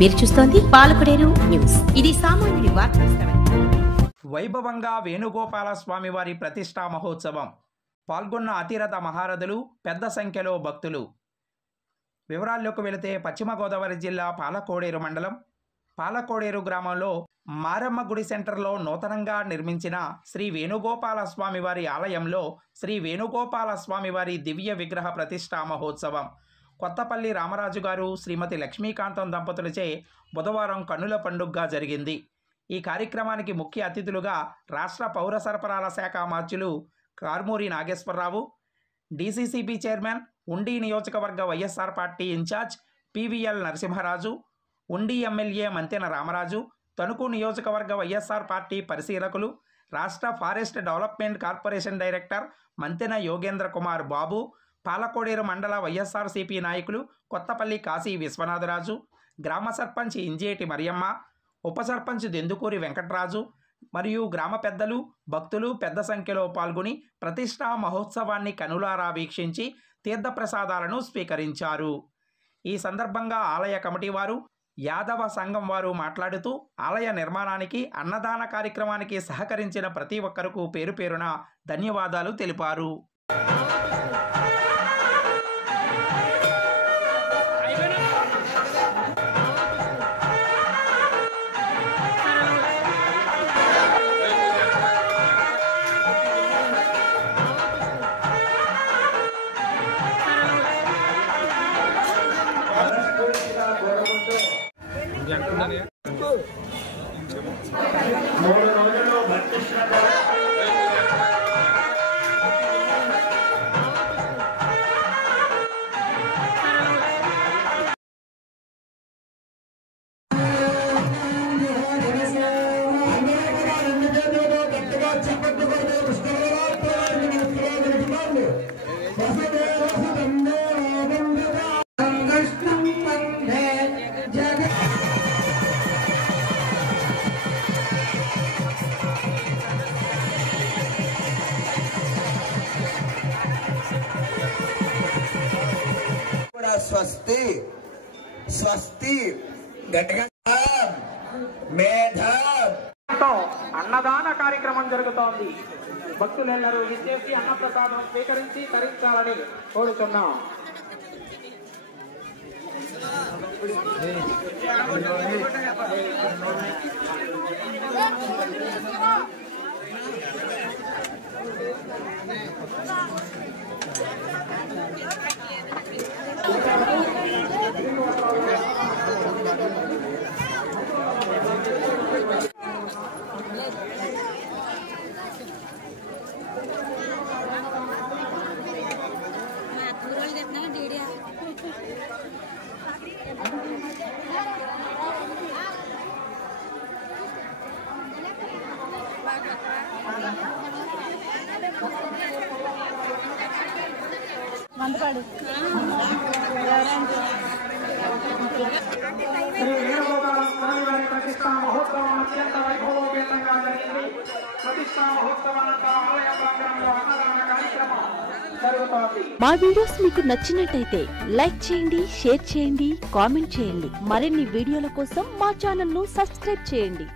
మీరు చూస్తోంది పాలకొడేరు న్యూస్. ఇది సామాన్యుడి వార్తా శ్రవణం. వైభవంగా వేణుగోపాల స్వామి వారి ప్రతిష్టా మహోత్సవం. పాల్గొన్న అతిరథ మహారథులు, పెద్ద సంఖ్యలో భక్తులు. వివరాల్లోకి వెళితే పశ్చిమ గోదావరి జిల్లా పాలకోడేరు మండలం పాలకోడేరు గ్రామంలో మారమ్మ గుడి సెంటర్లో నూతనంగా నిర్మించిన శ్రీ వేణుగోపాల స్వామివారి ఆలయంలో శ్రీ వేణుగోపాల స్వామివారి దివ్య విగ్రహ ప్రతిష్టా మహోత్సవం కొత్తపల్లి రామరాజు గారు, శ్రీమతి లక్ష్మీకాంతం దంపతులచే బుధవారం కన్నుల పండుగగా జరిగింది. ఈ కార్యక్రమానికి ముఖ్య అతిథులుగా రాష్ట్ర పౌర సరఫరాల శాఖ మార్చులు కార్మూరి నాగేశ్వరరావు, డీసీసీబీ చైర్మన్, ఉండి నియోజకవర్గ YSR party incharge PVL Narasimharaju, Undi MLA Manthena Ramaraju, Tanuku నియోజకవర్గ వైఎస్ఆర్ పార్టీ పరిశీలకులు, రాష్ట్ర forest development corporation director Manthena Yogendra Kumar Babu, Palakoderu మండల వైఎస్ఆర్సీపీ నాయకులు కొత్తపల్లి కాశీ విశ్వనాథరాజు, గ్రామ సర్పంచ్ ఇంజేటి మరియమ్మ, ఉప సర్పంచ్ దెందుకూరి వెంకటరాజు మరియు గ్రామ పెద్దలు, భక్తులు పెద్ద సంఖ్యలో పాల్గొని ప్రతిష్టా మహోత్సవాన్ని కనులారా వీక్షించి తీర్థప్రసాదాలను స్వీకరించారు. ఈ సందర్భంగా ఆలయ కమిటీ వారు, యాదవ సంఘం వారు మాట్లాడుతూ ఆలయ నిర్మాణానికి, అన్నదాన కార్యక్రమానికి సహకరించిన ప్రతి ఒక్కరకు పేరు పేరున ధన్యవాదాలు తెలిపారు. స్వస్తి స్వస్తి గట్టిగా మేధా అన్నదాన కార్యక్రమం జరుగుతోంది. భక్తులెల్లరూ విచ్చేసి అన్నప్రసాదం స్వీకరించి తరించాలని కోరుతున్నాం. శ్రీ వేణుగోపాల స్వామివారి ప్రతిష్టా మహోత్సవం అత్యంత వైభవోపేతంగా జరిగింది. ప్రతిష్టా మహోత్సవానంతరం ఆలయ ప్రాంగణంలో అన్నదాన కార్యక్రమం జరుగుతోంది. మా వీడియోస్ మీకు నచ్చినట్టయితే లైక్ చేయండి, షేర్ చేయండి, కామెంట్ చేయండి. మరిన్ని వీడియోల కోసం మా ఛానల్ ను సబ్స్క్రైబ్ చేయండి.